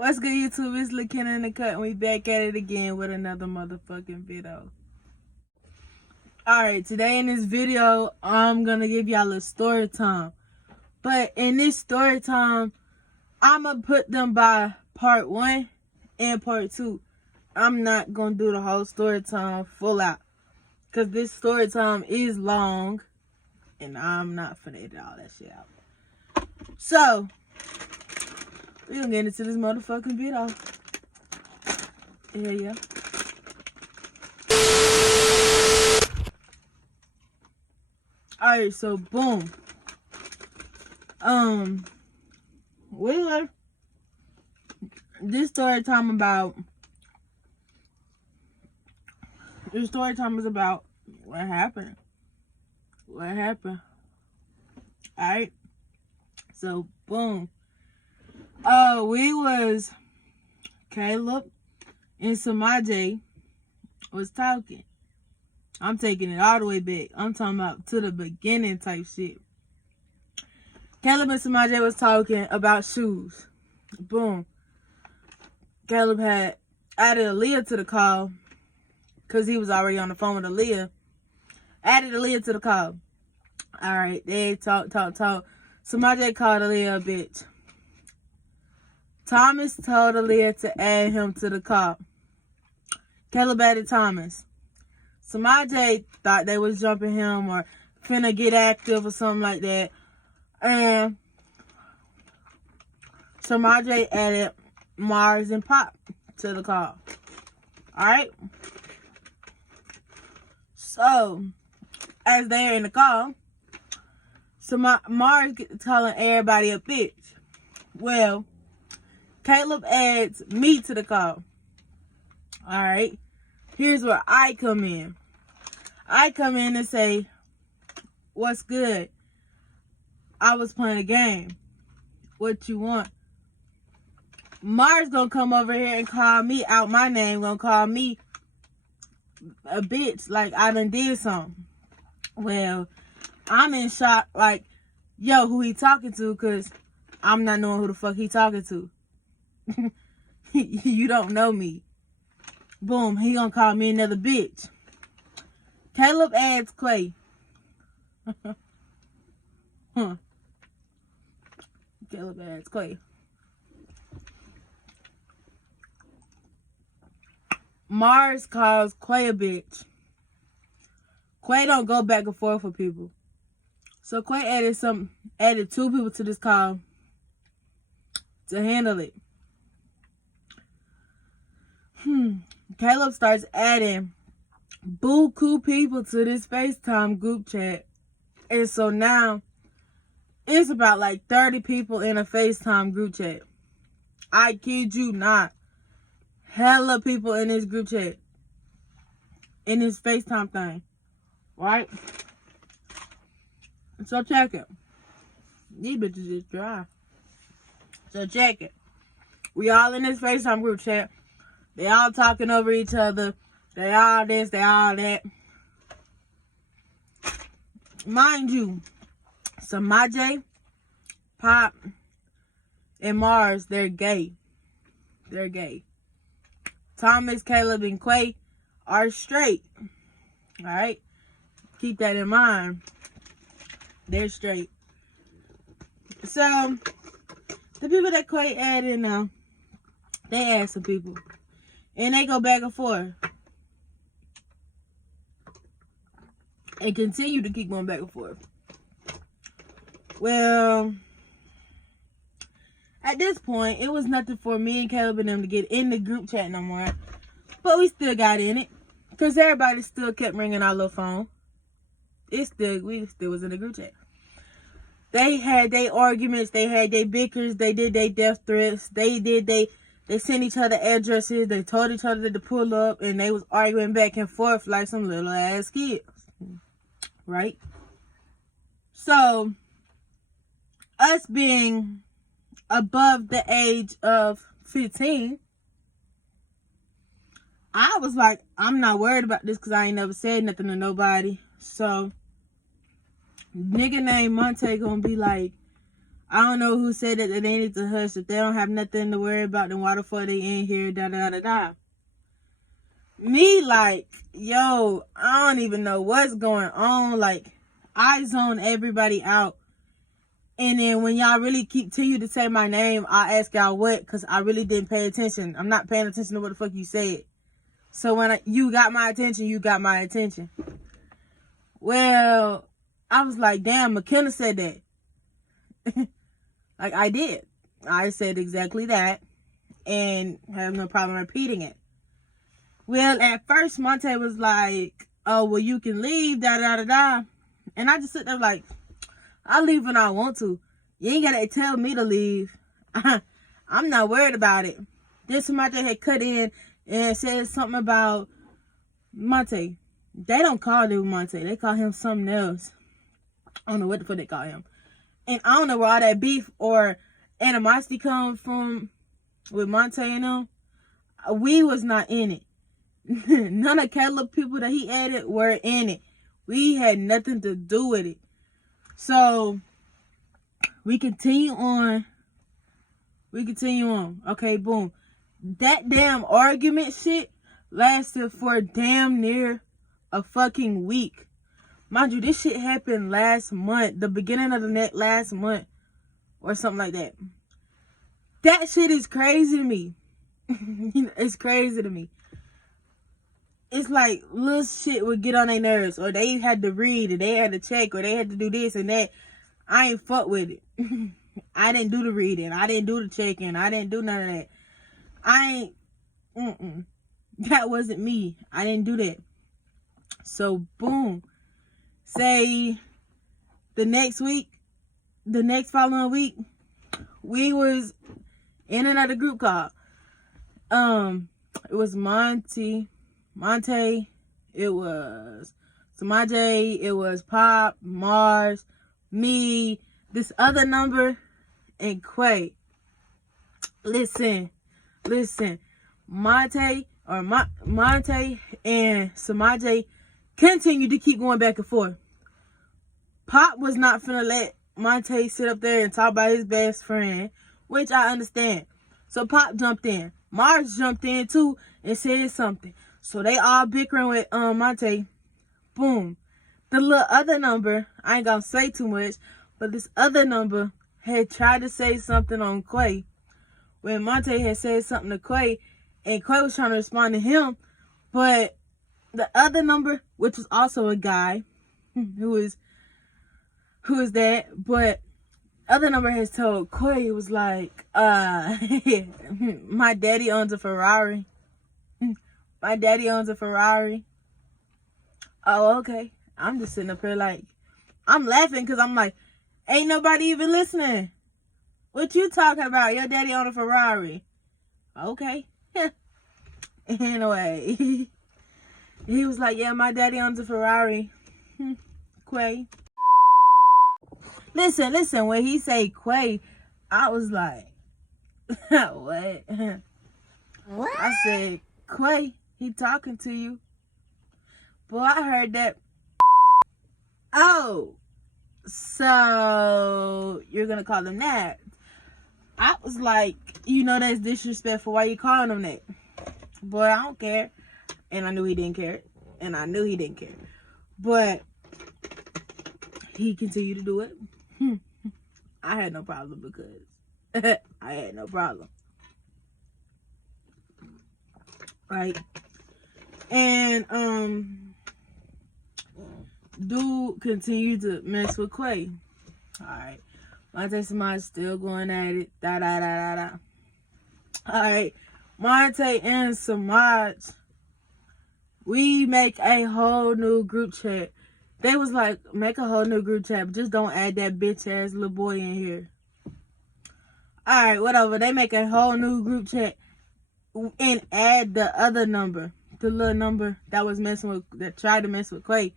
What's good, YouTube? It's LaKenna in the cut, and we back at it again with another motherfucking video. Alright, today in this video, I'm gonna give y'all a story time. But in this story time, I'm gonna put them by part 1 and part 2. I'm not gonna do the whole story time full out, because this story time is long, and I'm not finna edit all that shit out. So, we're gonna get into this motherfucking video. Yeah. Alright, so boom. This story time is about what happened. Alright. So boom. We was Caleb and Samaje was talking. I'm taking it all the way back. I'm talking about to the beginning type shit. Caleb and Samaje was talking about shoes. Boom. Caleb had added Aaliyah to the call because he was already on the phone with Aaliyah. Added Aaliyah to the call. Alright, they talk. Samaje called Aaliyah a bitch. Thomas told Aaliyah to add him to the call. Caleb added Thomas. Samaje thought they was jumping him or finna get active or something like that. And Samaje added Mars and Pop to the call. Alright? So, as they're in the call, Mars telling everybody a bitch. Well, Caleb adds me to the call. Alright? Here's where I come in. I come in and say, what's good? I was playing a game. What you want? Mars gonna come over here and call me out my name. Gonna call me a bitch like I done did something. Well, I'm in shock like, yo, who he talking to? Because I'm not knowing who the fuck he talking to. You don't know me. Boom, he gonna call me another bitch. Caleb adds Quay. Caleb adds Quay. Mars calls Quay a bitch. Quay don't go back and forth with people. So Quay added 2 people to this call to handle it. Caleb starts adding buku people to this FaceTime group chat. And so now it's about like 30 people in a FaceTime group chat. I kid you not. Hella people in this group chat. In this FaceTime thing. Right? So check it. These bitches is dry. So check it. We all in this FaceTime group chat. They all talking over each other. They all this, they all that. Mind you, Samaje, Pop, and Mars, they're gay. They're gay. Thomas, Caleb, and Quay are straight. Alright? Keep that in mind. They're straight. So, the people that Quay added now, they add some people. And they go back and forth. And continue to keep going back and forth. Well, at this point, it was nothing for me and Caleb and them to get in the group chat no more. But we still got in it. Because everybody still kept ringing our little phone. We still was in the group chat. They had their arguments. They had their bickers. They did their death threats. They sent each other addresses. They told each other to pull up. And they was arguing back and forth like some little ass kids. Right? So, us being above the age of 15, I was like, I'm not worried about this because I ain't never said nothing to nobody. So, nigga named Monte gonna be like, I don't know who said that they need to hush. If they don't have nothing to worry about, then why the fuck they in here, da da da da. Me, like, yo, I don't even know what's going on. Like, I zone everybody out. And then when y'all really continue to say my name, I ask y'all what, because I really didn't pay attention. I'm not paying attention to what the fuck you said. So when you got my attention, you got my attention. Well, I was like, damn, McKenna said that. Like, I did. I said exactly that. And have no problem repeating it. Well, at first, Monte was like, oh, well, you can leave, da da da da. And I just sit there like, I'll leave when I want to. You ain't got to tell me to leave. I'm not worried about it. Then somebody had cut in and said something about Monte. They don't call him Monte. They call him something else. I don't know what the fuck they call him. And I don't know where all that beef or animosity comes from with Monte and them. We was not in it. None of Caleb people that he added were in it. We had nothing to do with it. So, we continue on. Okay, boom. That damn argument shit lasted for damn near a fucking week. Mind you, this shit happened last month. The beginning of the last month. Or something like that. That shit is crazy to me. It's crazy to me. It's like little shit would get on their nerves. Or they had to read. Or they had to check. Or they had to do this and that. I ain't fuck with it. I didn't do the reading. I didn't do the checking. I didn't do none of that. I ain't. That wasn't me. I didn't do that. So, boom. Say the next following week, we was in another group call. It was Monte, it was Samaje, it was Pop, Mars, me, this other number, and Quay. Listen, Monte and Samaje continued to keep going back and forth. Pop was not finna let Monte sit up there and talk about his best friend, which I understand. So Pop jumped in. Mars jumped in too and said something. So they all bickering with Monte. Boom. The little other number, I ain't gonna say too much, but this other number had tried to say something on Quay. When Monte had said something to Quay, and Quay was trying to respond to him, but the other number, which was also a guy, who is that, but other number has told Quay, it was like, my daddy owns a Ferrari. My daddy owns a Ferrari. Oh, okay. I'm just sitting up here like, I'm laughing because I'm like, ain't nobody even listening. What you talking about? Your daddy owns a Ferrari. Okay. Anyway. He was like, yeah, my daddy owns a Ferrari. Quay. Listen, when he say Quay, I was like, what? I said, Quay, he talking to you. Boy, I heard that. Oh, so you're going to call him that? I was like, that's disrespectful. Why you calling him that? Boy, I don't care. And I knew he didn't care. And I knew he didn't care. But he continued to do it. I had no problem because I had no problem. Right? And dude continued to mess with Quay. Alright. Monte Samaj still going at it. Da da da da da. Alright. Monte and Samaj, we make a whole new group chat. They was like, make a whole new group chat, but just don't add that bitch ass little boy in here. Alright, whatever. They make a whole new group chat and add the other number. The little number that tried to mess with Quay.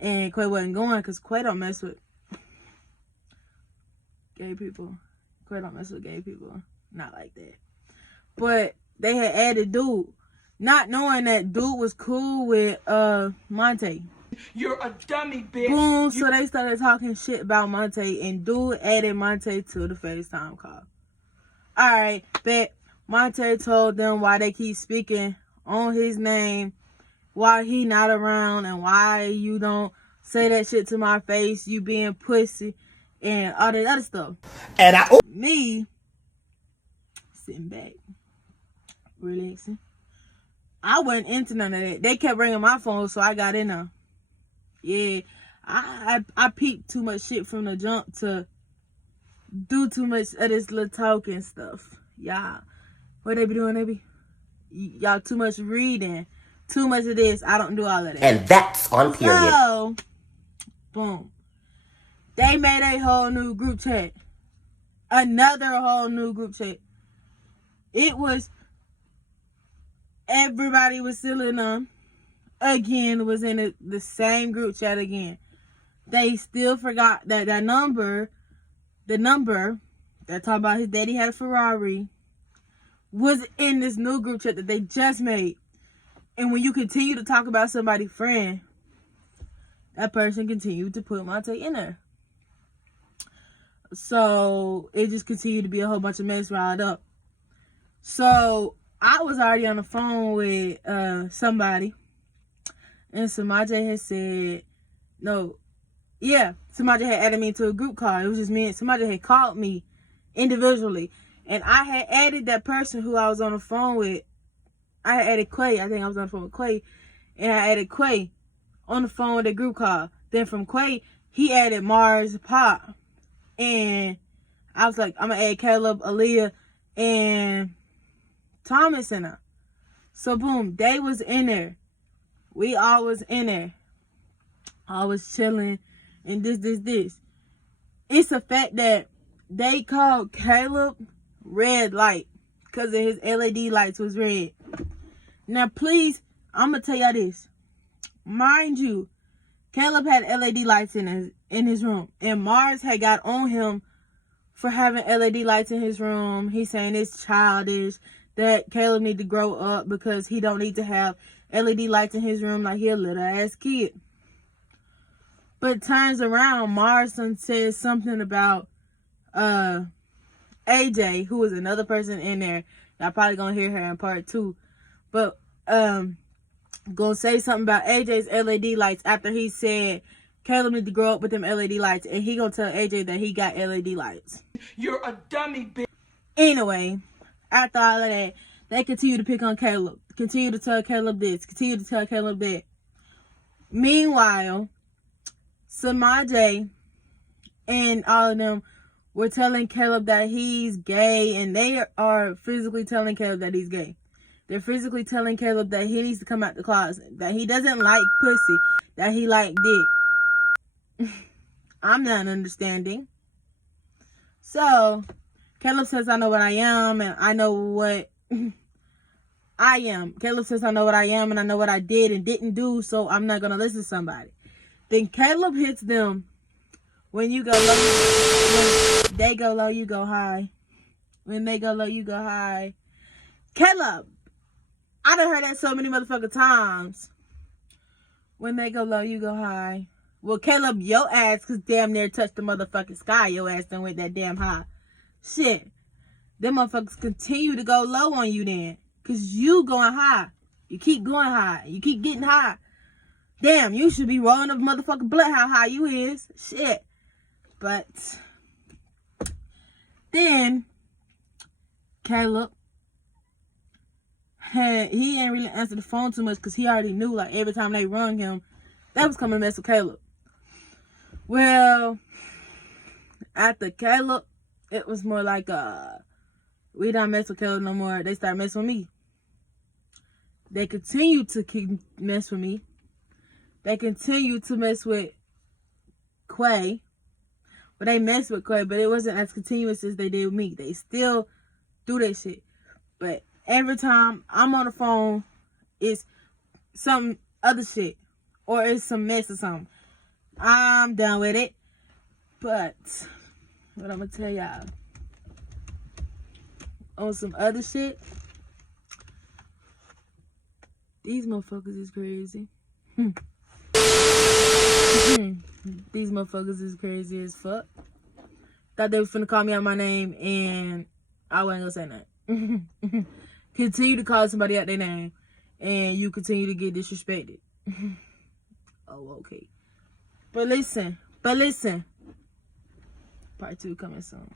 And Quay wasn't going because Quay don't mess with gay people. Quay don't mess with gay people. Not like that. But they had added dude. Not knowing that dude was cool with Monte. You're a dummy, bitch. Boom. So they started talking shit about Monte, and dude added Monte to the FaceTime call. Alright, but Monte told them why they keep speaking on his name, why he not around, and why you don't say that shit to my face, you being pussy, and all that other stuff. And Me, sitting back, relaxing. I wasn't into none of that. They kept ringing my phone, so I got in there. Yeah, I peeped too much shit from the jump to do too much of this little talking stuff. Y'all, what they be doing, they be? Y'all too much reading, too much of this. I don't do all of that. And that's on period. So, boom. They made a whole new group chat. Another whole new group chat. It was, everybody was still in them. Again, was in the same group chat again. They still forgot that the number that talked about his daddy had a Ferrari was in this new group chat that they just made. And when you continue to talk about somebody's friend, that person continued to put Monte in there. So it just continued to be a whole bunch of mess riled up. So I was already on the phone with somebody, and Samaje had said, Samaje had added me to a group call. It was just me and Samaje had called me individually, and I had added that person who I was on the phone with. I had added Quay. I think I was on the phone with Quay, and I added Quay on the phone with the group call. Then from Quay, he added Mars Pop, and I was like, I'm gonna add Caleb, Aaliyah, and Thomas in her. So boom, they was in there. We all was in there. I was chilling and this. It's a fact that they called Caleb red light because of his LED lights was red. Now please, I'm gonna tell y'all this. Mind you, Caleb had LED lights in his room, and Mars had got on him for having LED lights in his room. He's saying it's childish, that Caleb need to grow up because he don't need to have LED lights in his room like he a little ass kid. But turns around, Marston says something about AJ, who is another person in there. Y'all probably gonna hear her in part 2. But gonna say something about AJ's LED lights after he said Caleb need to grow up with them LED lights, and he gonna tell AJ that he got LED lights. You're a dummy, bitch. Anyway, after all of that, they continue to pick on Caleb. Continue to tell Caleb this. Continue to tell Caleb that. Meanwhile, Samaje and all of them were telling Caleb that he's gay, and they are physically telling Caleb that he's gay. They're physically telling Caleb that he needs to come out the closet, that he doesn't like pussy, that he like dick. I'm not understanding. So, Caleb says, I know what I am, and I know what I am. Caleb says, I know what I am, and I know what I did and didn't do, so I'm not going to listen to somebody. Then Caleb hits them, when you go low, when they go low, you go high. When they go low, you go high. Caleb, I done heard that so many motherfucking times. When they go low, you go high. Well, Caleb, your ass could damn near touch the motherfucking sky. Your ass done went that damn high. Shit. Them motherfuckers continue to go low on you then. Because you going high. You keep going high. You keep getting high. Damn, you should be rolling up motherfucking blood how high you is. Shit. But then Caleb he ain't really answer the phone too much because he already knew, like, every time they rung him, they was coming to mess with Caleb. Well, after Caleb, it was more like, we don't mess with Caleb no more. They started messing with me. They continue to keep mess with me. They continue to mess with Quay. But they messed with Quay, but it wasn't as continuous as they did with me. They still do that shit. But every time I'm on the phone, it's some other shit. Or it's some mess or something. I'm done with it. But what I'm going to tell y'all. On some other shit. These motherfuckers is crazy. These motherfuckers is crazy as fuck. Thought they was finna call me out my name, and I wasn't gonna say nothing. Continue to call somebody out their name, and you continue to get disrespected. Oh, okay. But listen. Part 2 coming soon.